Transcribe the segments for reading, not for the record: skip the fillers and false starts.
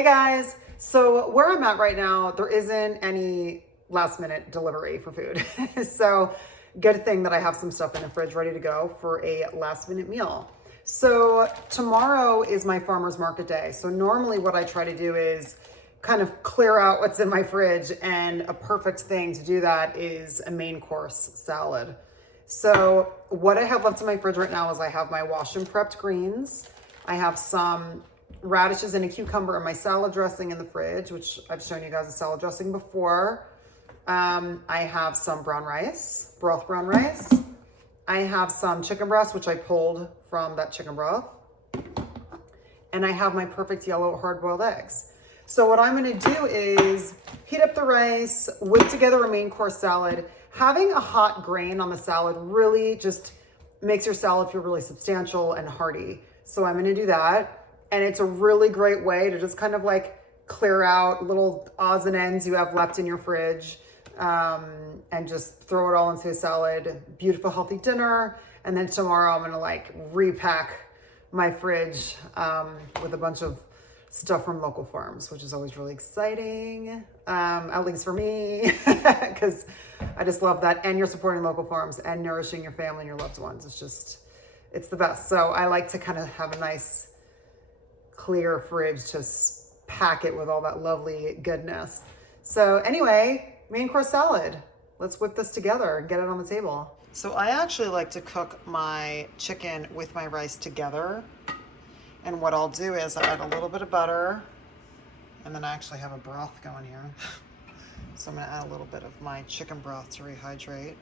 Hey guys, so where I'm at right now, there isn't any last minute delivery for food. So good thing that I have some stuff in the fridge ready to go for a last minute meal. So tomorrow is my farmer's market day. So normally what I try to do is kind of clear out what's in my fridge, and a perfect thing to do that is a main course salad. So what I have left in my fridge right now is I have my washed and prepped greens. I have some radishes and a cucumber in my salad dressing in the fridge, which I've shown you guys a salad dressing before. I have some brown rice, broth brown rice. I have some chicken breast, which I pulled from that chicken broth. And I have my perfect yellow hard-boiled eggs. So what I'm gonna do is heat up the rice, whip together a main course salad. Having a hot grain on the salad really just makes your salad feel really substantial and hearty. So I'm gonna do that. And it's a really great way to just kind of like clear out little odds and ends you have left in your fridge, and just throw it all into a salad. Beautiful, healthy dinner. And then tomorrow I'm gonna like repack my fridge with a bunch of stuff from local farms, which is always really exciting, at least for me, because I just love that. And you're supporting local farms and nourishing your family and your loved ones. It's the best. So I like to kind of have a nice clear fridge to pack it with all that lovely goodness. So anyway, main course salad. Let's whip this together and get it on the table. So I actually like to cook my chicken with my rice together. And what I'll do is I add a little bit of butter, and then I actually have a broth going here. So I'm gonna add a little bit of my chicken broth to rehydrate.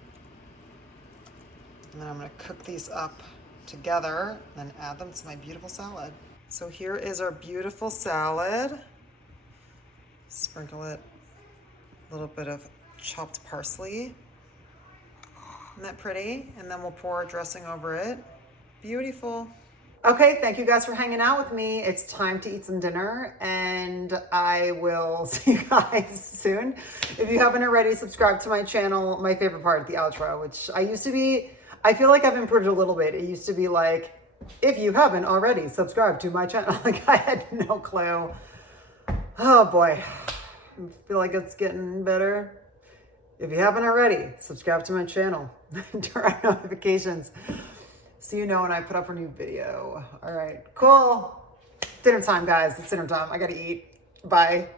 And then I'm gonna cook these up together and then add them to my beautiful salad. So here is our beautiful salad. Sprinkle it a little bit of chopped parsley. Isn't that pretty? And then we'll pour our dressing over it. Beautiful. Okay, thank you guys for hanging out with me. It's time to eat some dinner, and I will see you guys soon. If you haven't already, subscribe to my channel. My favorite part, the outro, which I feel like I've improved a little bit. It used to be like, if you haven't already, subscribe to my channel. Like, I had no clue. Oh boy, I feel like it's getting better. If you haven't already, subscribe to my channel. Turn on notifications so you know when I put up a new video. All right, cool. Dinner time, guys. It's dinner time. I gotta eat. Bye.